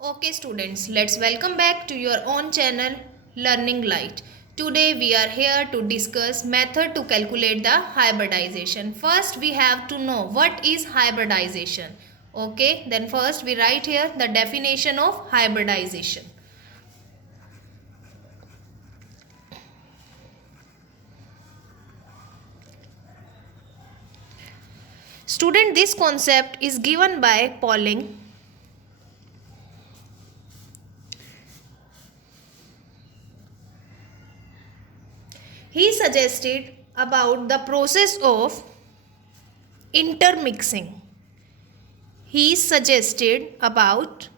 Okay students, let's welcome back to your own channel Learning Light. Today we are here to discuss method to calculate the hybridization. First we have to know what is hybridization. Okay, then first we write here the definition of hybridization. Student, this concept is given by Pauling. He suggested about the process of intermixing. He suggested about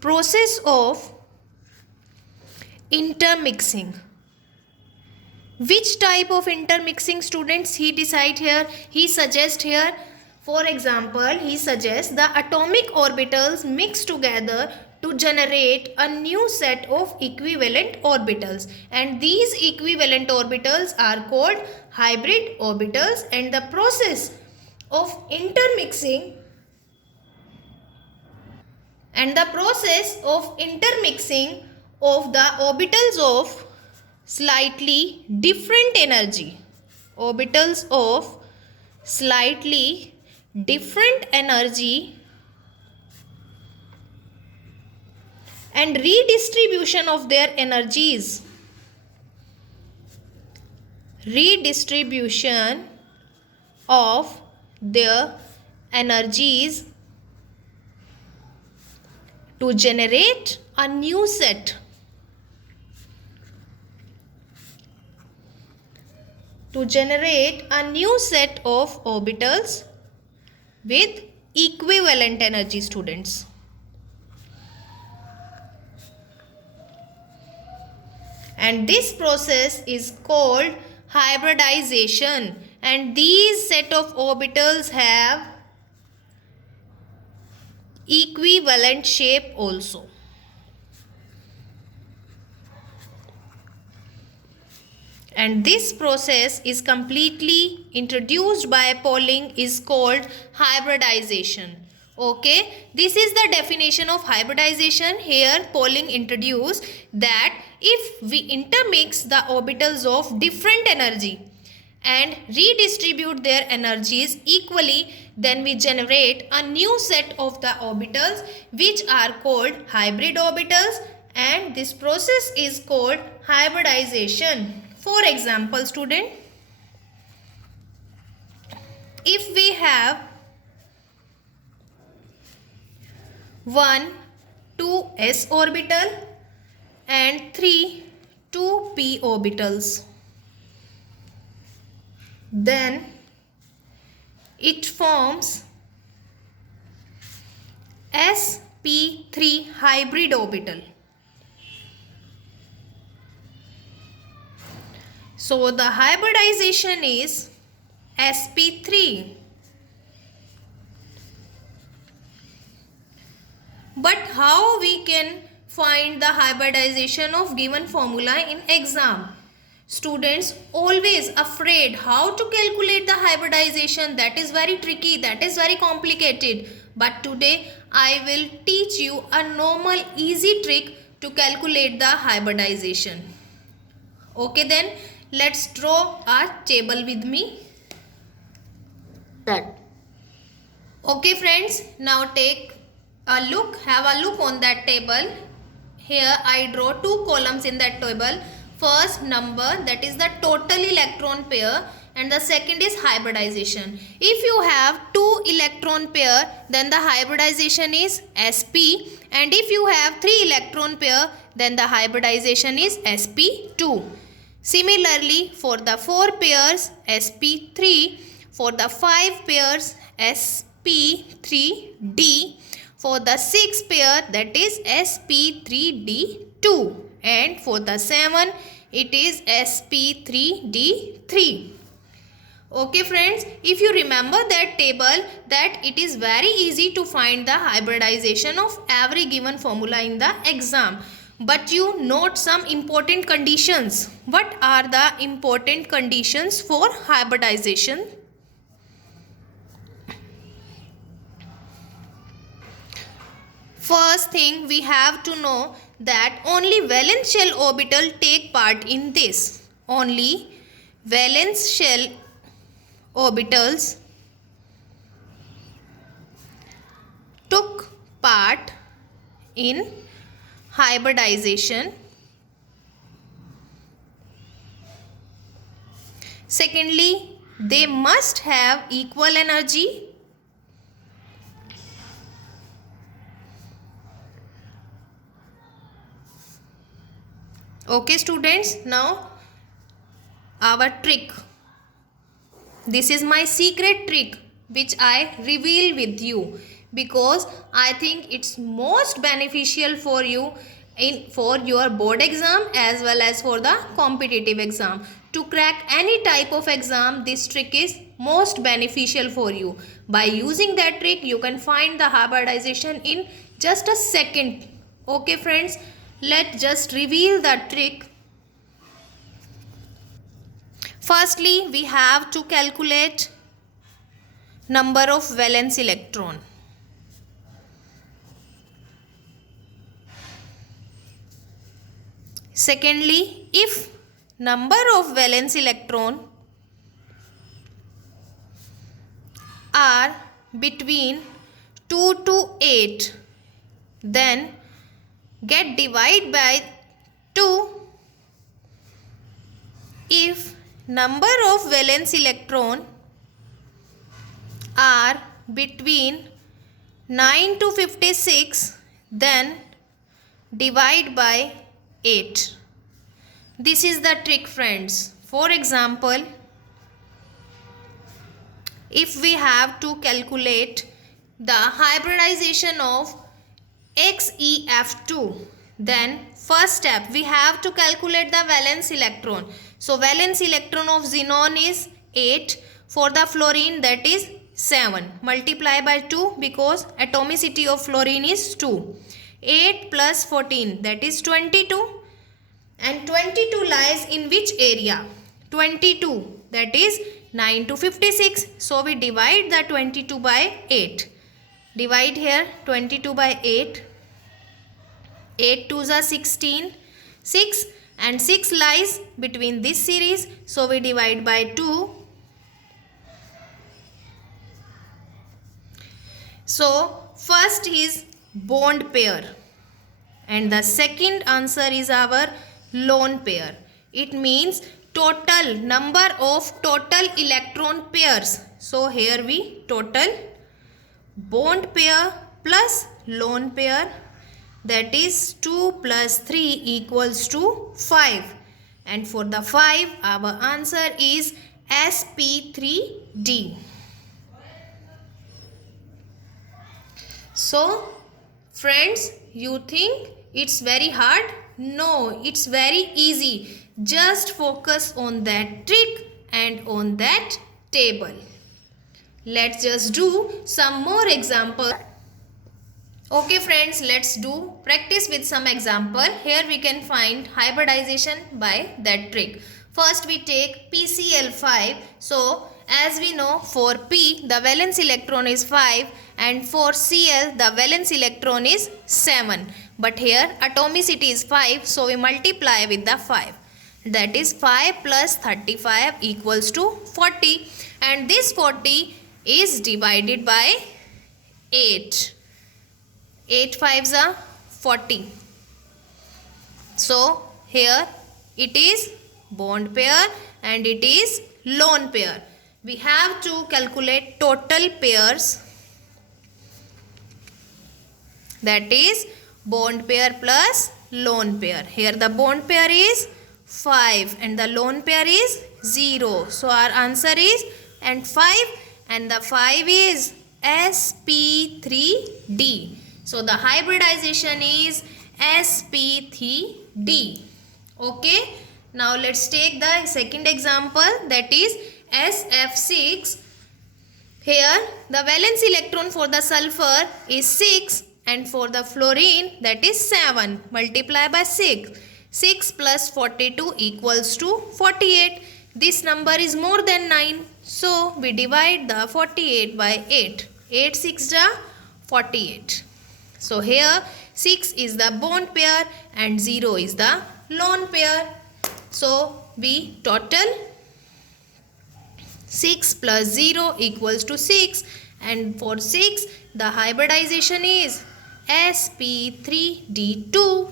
process of intermixing. Which type of intermixing, students, he decide here? He suggests here, for example, he suggests the atomic orbitals mix together to generate a new set of equivalent orbitals, and these equivalent orbitals are called hybrid orbitals, and the process of intermixing of the orbitals of slightly different energy, orbitals of slightly different energy, and redistribution of their energies, redistribution of their energies to generate a new set, of orbitals with equivalent energy, students. And this process is called hybridization, and these set of orbitals have equivalent shape also. And this process is completely introduced by Pauling, is called hybridization. Okay, this is the definition of hybridization. Here Pauling introduced that if we intermix the orbitals of different energy and redistribute their energies equally, then we generate a new set of the orbitals which are called hybrid orbitals, and this process is called hybridization. For example, student, if we have 1 2s orbital and 3 2p orbitals, then it forms sp3 hybrid orbital. So the hybridization is sp3. But how we can find the hybridization of given formula in exam? Students always afraid how to calculate the hybridization. That is very tricky, that is very complicated. But today I will teach you a normal easy trick to calculate the hybridization. Okay, then let's draw a table with me. Done. Okay friends, now take a look, have a look on that table. Here I draw two columns in that table. First number, that is the total electron pair, and the second is hybridization. If you have two electron pair, then the hybridization is sp, and if you have three electron pair, then the hybridization is sp2. Similarly, for the 4 pairs sp3, for the 5 pairs sp3d, for the 6 pair that is sp3d2, and for the 7 it is sp3d3. Okay friends, if you remember that table, that it is very easy to find the hybridization of every given formula in the exam. But you note some important conditions. What are the important conditions for hybridization? First thing we have to know that only valence shell orbital take part in this. Only valence shell orbitals took part in hybridization. Secondly, they must have equal energy. Okay students, now our trick. This is my secret trick which I reveal with you because I think it's most beneficial for you for your board exam as well as for the competitive exam. To crack any type of exam, this trick is most beneficial for you. By using that trick, you can find the hybridization in just a second. Okay friends, let's just reveal the trick. Firstly, we have to calculate number of valence electron. Secondly, if number of valence electron are between 2 to 8, then get divided by 2 if number of valence electron are between 9 to 56, then divide by 8. This is the trick friends. For example, if we have to calculate the hybridization of XeF2, then first step we have to calculate the valence electron. So valence electron of xenon is 8, for the fluorine that is 7. Multiply by 2 because atomicity of fluorine is 2. 8 plus 14 that is 22. And 22 lies in which area? 22 that is 9 to 56. So we divide the 22 by 8. Divide here 22 by 8. 8 2s are 16. 6 and 6 lies between this series. So we divide by 2. So first is bond pair and the second answer is our lone pair. It means total number of total electron pairs. So here we total bond pair plus lone pair, that is 2 plus 3 equals to 5. And for the 5 our answer is sp3d. So friends, you think it's very hard? No, it's very easy. Just focus on that trick and on that table. Let's just do some more example. Okay friends, let's do practice with some example. Here we can find hybridization by that trick. First we take PCl5. So as we know, for P the valence electron is 5 and for Cl the valence electron is 7. But here atomicity is 5, so we multiply with the 5. That is 5 plus 35 equals to 40. And this 40 is divided by 8. 8 5s are 40. So here it is bond pair and it is lone pair. We have to calculate total pairs, that is bond pair plus lone pair. Here the bond pair is 5 and the lone pair is 0. So our answer is and 5 and the 5 is sp3d. So the hybridization is sp3d. Okay. Now let's take the second example, that is SF6. Here the valence electron for the sulfur is 6 and for the fluorine that is 7. Multiply by 6. 6 plus 42 equals to 48. This number is more than 9. So we divide the 48 by 8. 8 6 are 48. So here 6 is the bond pair and 0 is the lone pair. So we total 6 plus 0 equals to 6, and for 6 the hybridization is sp3d2.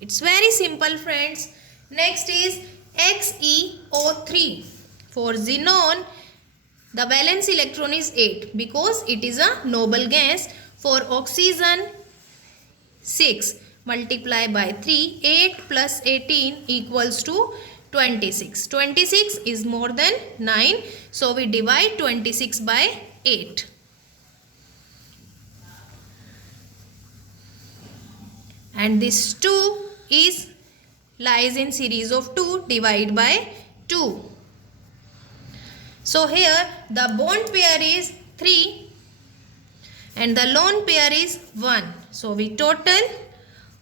It's very simple, friends. Next is XeO3. For xenon the valence electron is 8 because it is a noble gas. For oxygen 6 multiply by 3, 8 plus 18 equals to 26. 26 is more than 9, so we divide 26 by 8. And this 2 is lies in series of 2, divide by 2. So here the bond pair is 3 and the lone pair is 1. So we total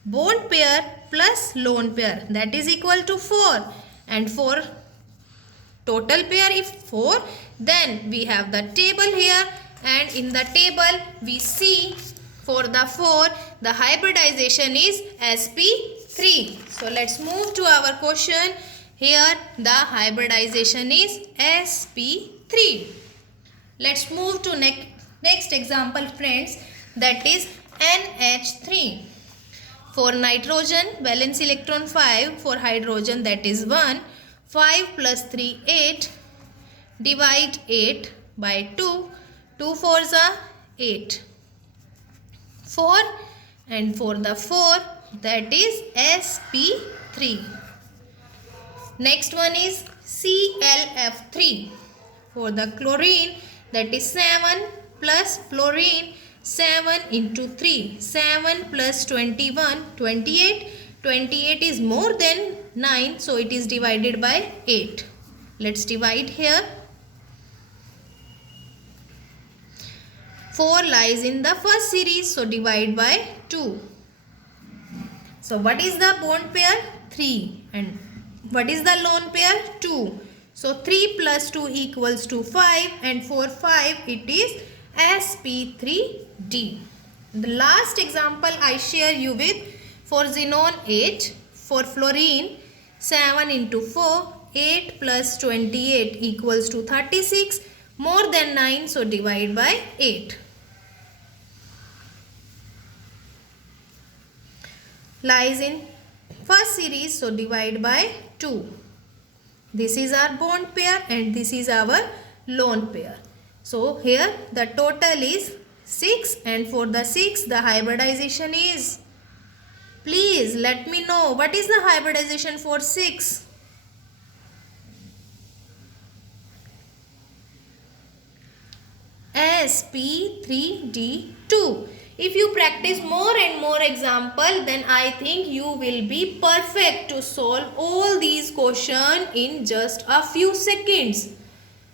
bond pair plus lone pair, that is equal to 4, and for total pair if 4, then we have the table here, and in the table we see for the 4 the hybridization is sp3. So let's move to our question. Here the hybridization is sp3. Let's move to next example, friends, that is NH3. For nitrogen valence electron 5, for hydrogen that is 1. 5 plus 3 8, divide 8 by 2, 2 fours are 8, 4, and for the 4 that is sp3. Next one is ClF3. For the chlorine that is 7 plus fluorine, 7 into 3, 7 plus 21, 28. 28 is more than 9, so it is divided by 8. Let's divide here. 4 lies in the first series, so divide by 2. So what is the bond pair? 3. And what is the lone pair? 2. So 3 plus 2 equals to 5, and for 5 it is sp3d. The last example I share you with, for xenon 8, for fluorine 7 into 4, 8 plus 28 equals to 36, more than 9, so divide by 8. Lies in first series, so divide by 2. This is our bond pair and this is our lone pair. So here the total is 6, and for the 6 the hybridization is, please let me know what is the hybridization for 6. sp3d2. If you practice more and more example, then I think you will be perfect to solve all these questions in just a few seconds.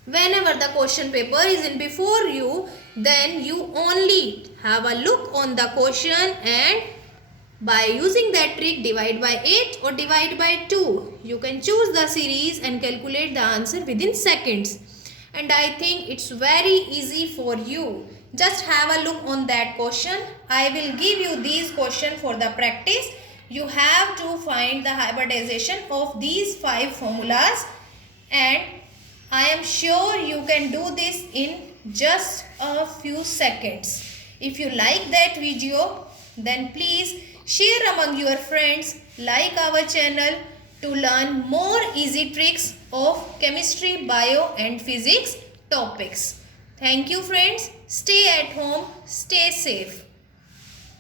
Whenever the question paper is in before you, then you only have a look on the question and by using that trick divide by 8 or divide by 2. You can choose the series and calculate the answer within seconds. And I think it's very easy for you. Just have a look on that question. I will give you these questions for the practice. You have to find the hybridization of these 5 formulas, and I am sure you can do this in just a few seconds. If you like that video, then please share among your friends, like our channel to learn more easy tricks of chemistry, bio and physics topics. Thank you, friends. Stay at home, stay safe.